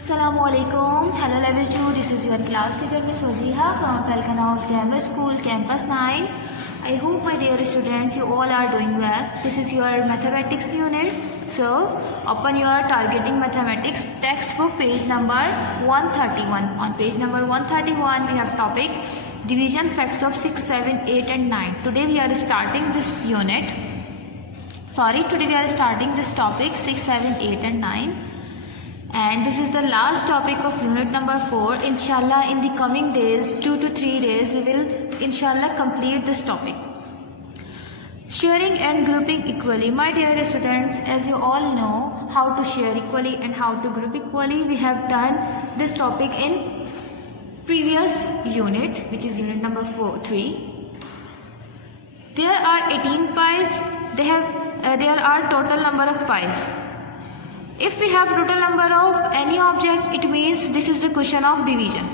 Assalamualaikum. Hello level 2. This is your class teacher Miss Wajiha from Falcon House Grammar School Campus 9. I hope my dear students you all are doing well. This is your mathematics unit. So open your targeting mathematics textbook page number 131. On page number 131 we have topic division facts of 6, 7, 8 and 9. Today we are starting this unit. Today we are starting this topic 6, 7, 8 and 9. And this is the last topic of unit number 4. Inshallah in the coming days, 2 to 3 days, we will inshallah complete this topic. Sharing and grouping equally. My dear students, as you all know how to share equally and how to group equally, we have done this topic in previous unit, which is unit number 3. There are 18 pies. There are total number of pies. If we have total number of any object, it means this is the question of division.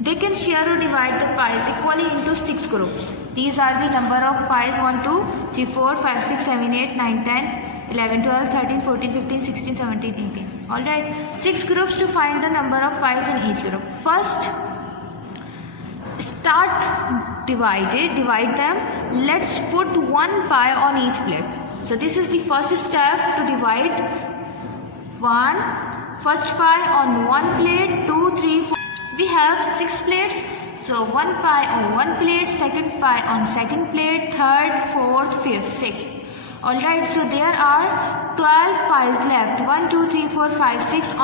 They can share or divide the pies equally into 6 groups. These are the number of pies 1, 2, 3, 4, 5, 6, 7, 8, 9, 10, 11, 12, 13, 14, 15, 16, 17, 18. Alright, 6 groups to find the number of pies in each group. First, divide them. Let's put 1 pie on each plate. So this is the first step to divide. First pie on 1 plate, 2, 3, 4. We have 6 plates. So 1 pie on 1 plate, second pie on second plate, third, fourth, fifth, sixth. Alright, so there are 12 pies left. 1, 2, 3, 4, 5, 6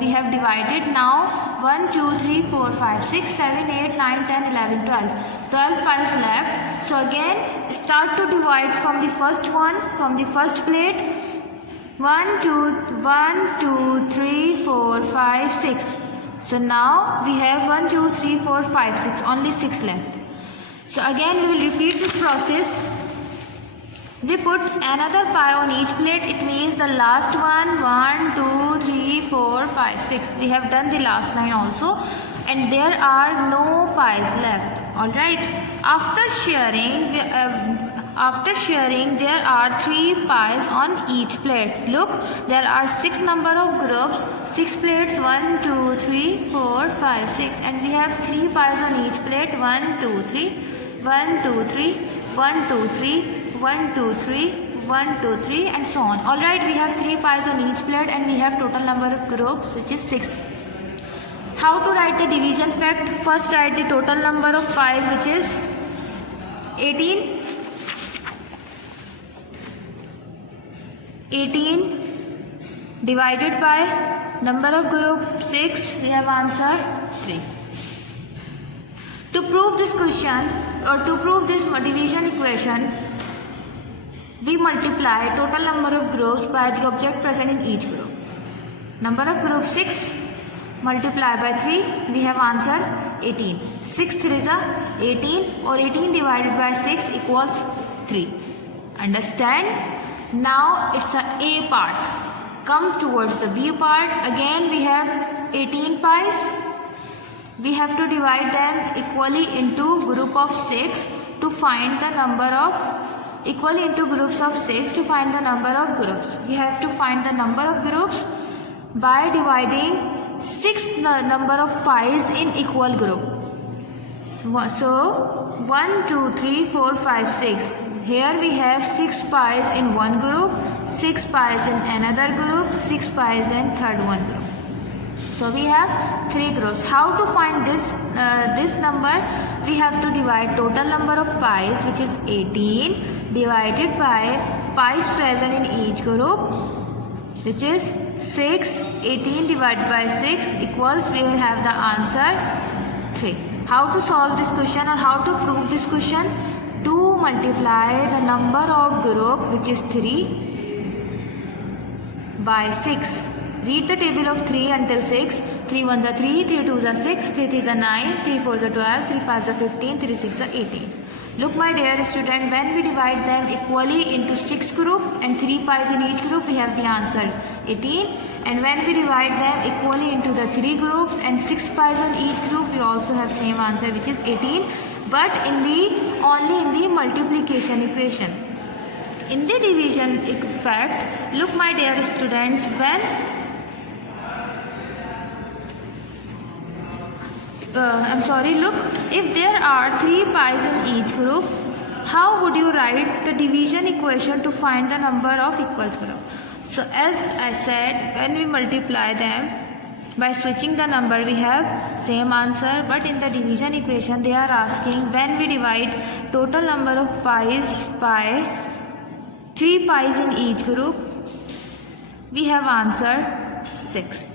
we have divided. Now 1, 2, 3, 4, 5, 6, 7, 8, 9, 10, 11, 12. 12 pies left. So again start to divide from the first one, from the first plate. 1, 2, 3, 4, 5, 6. So now we have 1, 2, 3, 4, 5, 6. Only 6 left. So again we will repeat this process. We put another pie on each plate. It means the last one. 1, 2, 3, 4, 5, 6. We have done the last line also. And there are no pies left. Alright. After sharing, there are 3 pies on each plate. Look, there are 6 number of groups, 6 plates, 1, 2, 3, 4, 5, 6. And we have 3 pies on each plate, 1, 2, 3, 1, 2, 3, 1, 2, 3, 1, 2, 3, 1, 2, 3 and so on. Alright, we have 3 pies on each plate and we have total number of groups which is 6. How to write the division fact? First write the total number of pies which is 18. 18 divided by number of group 6, we have answer 3. To prove this question or to prove this division equation, we multiply total number of groups by the object present in each group. Number of group 6 multiply by 3, we have answer 18. 6 3 is 18 or 18 divided by 6 equals 3. Understand? Now it's A part. Come towards the B part. Again we have 18 pies. We have to divide them equally into group of 6 to find the number of equally into groups of 6 to find the number of groups. We have to find the number of groups by dividing 6 number of pies in equal group. So 1, 2, 3, 4, 5, 6. Here we have 6 pies in one group, 6 pies in another group, 6 pies in third one group. So we have 3 groups. How to find this number? We have to divide total number of pies which is 18 divided by pies present in each group which is 6. 18 divided by 6 equals, we will have the answer 3. How to solve this question or how to prove this question? To multiply the number of group which is 3 by 6. Read the table of 3 until 6. 3 1s are 3, 3 2s are 6, 3 3s are 9, 3 4s are 12, 3 5s are 15, 3 6s are 18. Look my dear student, when we divide them equally into 6 group and 3 pies in each group, we have the answer 18. And when we divide them equally into the 3 groups and 6 pies on each group, we also have same answer which is 18. But only in the multiplication equation. In the division fact, look my dear students, when look, if there are 3 pies in each group, how would you write the division equation to find the number of equals group? So as I said, when we multiply them by switching the number, we have same answer, but in the division equation they are asking when we divide total number of pies by 3 pies in each group, we have answer 6.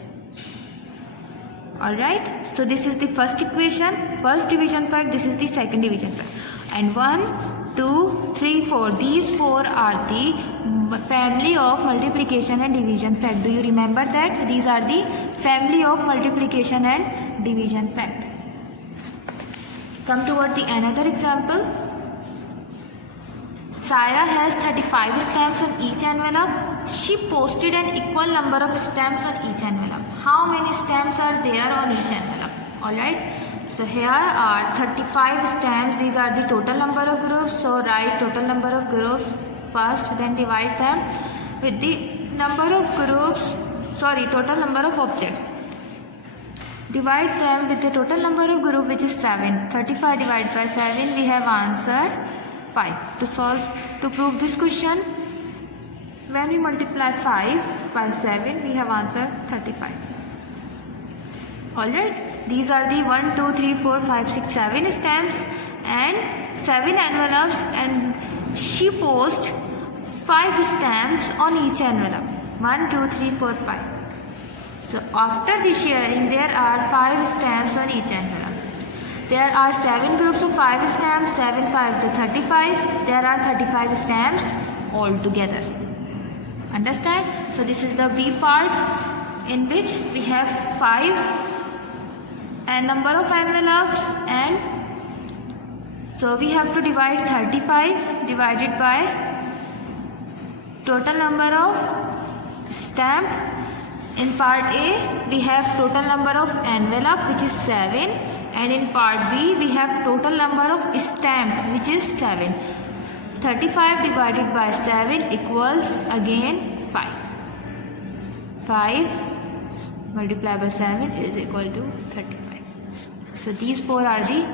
Alright, so this is the first equation, first division fact, this is the second division fact. And 1, 2, 3, 4, these 4 are the family of multiplication and division fact. Do you remember that? These are the family of multiplication and division fact. Come toward the another example. Saira has 35 stamps on each envelope. She posted an equal number of stamps on each envelope. How many stamps are there on each envelope? Alright. So here are 35 stamps. These are the total number of groups. So write total number of groups first, then divide them with the number of groups, total number of objects. Divide them with the total number of group, which is 7. 35 divided by 7, we have answer 5. To prove this question, when we multiply 5 by 7, we have answer 35. Alright, these are the 1, 2, 3, 4, 5, 6, 7 stamps and 7 envelopes, and she posts 5 stamps on each envelope. 1, 2, 3, 4, 5. So after the sharing, there are 5 stamps on each envelope. There are 7 groups of 5 stamps, 7 5s are 35. There are 35 stamps altogether. Understand? So this is the B part, in which we have 5 and number of envelopes, and so we have to divide 35 divided by total number of stamp. In part A, we have total number of envelope, which is 7, and in part B, we have total number of stamp, which is 7. 35 divided by 7 equals again 5. 5 multiplied by 7 is equal to 35. So these four are the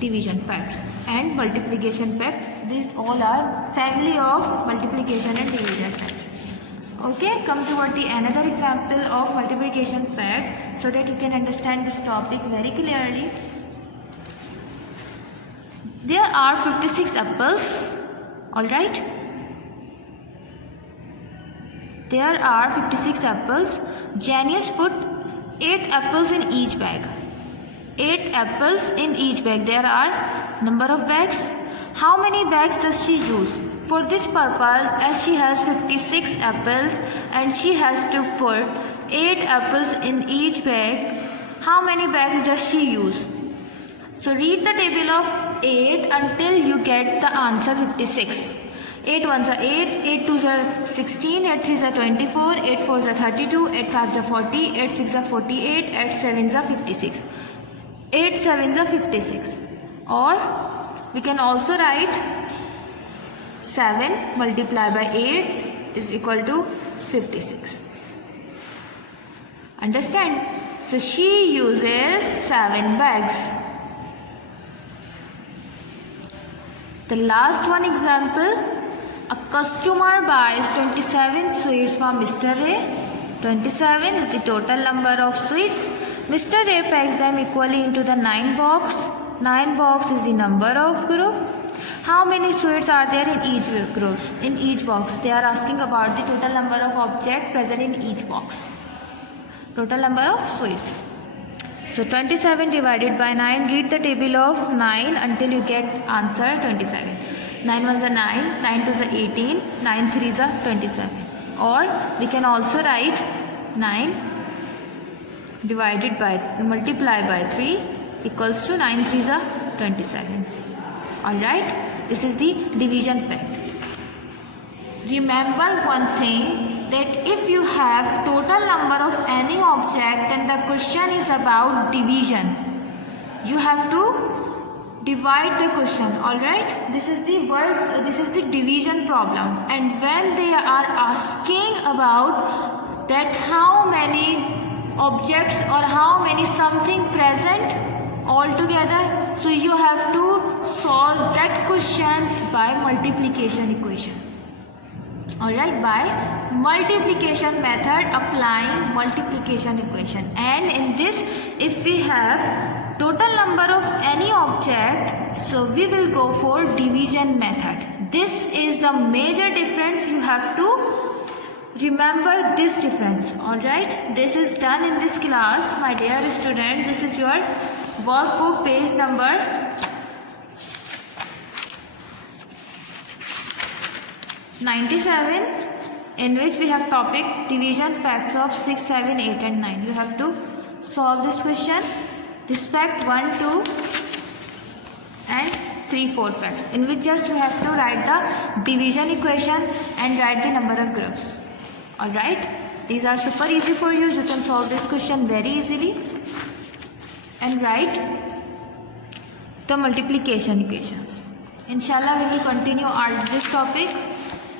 division facts and multiplication fact. These all are family of multiplication and division facts. Okay, come toward the another example of multiplication facts so that you can understand this topic very clearly. There are 56 apples. Alright. There are 56 apples. Janice put 8 apples in each bag. 8 apples in each bag. There are number of bags. How many bags does she use? For this purpose, as she has 56 apples and she has to put 8 apples in each bag, how many bags does she use? So read the table of 8 until you get the answer 56. 8 ones are 8, 8 twos are 16, 8 threes are 24, 8 fours are 32, 8 fives are 40, 8 sixes are 48, 8 sevens are 56. 8 sevens are 56. Or we can also write 7 multiplied by 8 is equal to 56. Understand? So she uses 7 bags. The last one example. A customer buys 27 sweets from Mr. Ray. 27 is the total number of sweets. Mr. Ray packs them equally into the 9 box. 9 box is the number of group. How many sweets are there in each group? In each box. They are asking about the total number of objects present in each box. Total number of sweets. So 27 divided by 9. Read the table of 9 until you get answer 27. 9 ones are 9, 9 twos are 18, 9 threes are 27. Or we can also write 9 divided by, multiply by 3 equals to 9 threes are 27. Alright, this is the division fact. Remember one thing, that if you have total number of any object, then the question is about division. You have to divide the question. Alright, this is the division problem, and when they are asking about that how many objects or how many something present all together. So you have to solve that question by multiplication equation. Alright, by multiplication method, applying multiplication equation. And in this, if we have total number of any object, so we will go for division method. This is the major difference. You have to remember this difference. Alright, this is done in this class, my dear student. This is your workbook, page number 97, in which we have topic division facts of 6, 7, 8 and 9. You have to solve this question. This fact 1, 2 and 3, 4 facts, in which just you have to write the division equation and write the number of groups. Alright, these are super easy for you. You can solve this question very easily and write the multiplication equations. Inshallah, we will continue this topic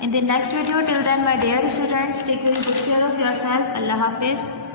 in the next video. Till then, my dear students, take very good care of yourself. Allah Hafiz.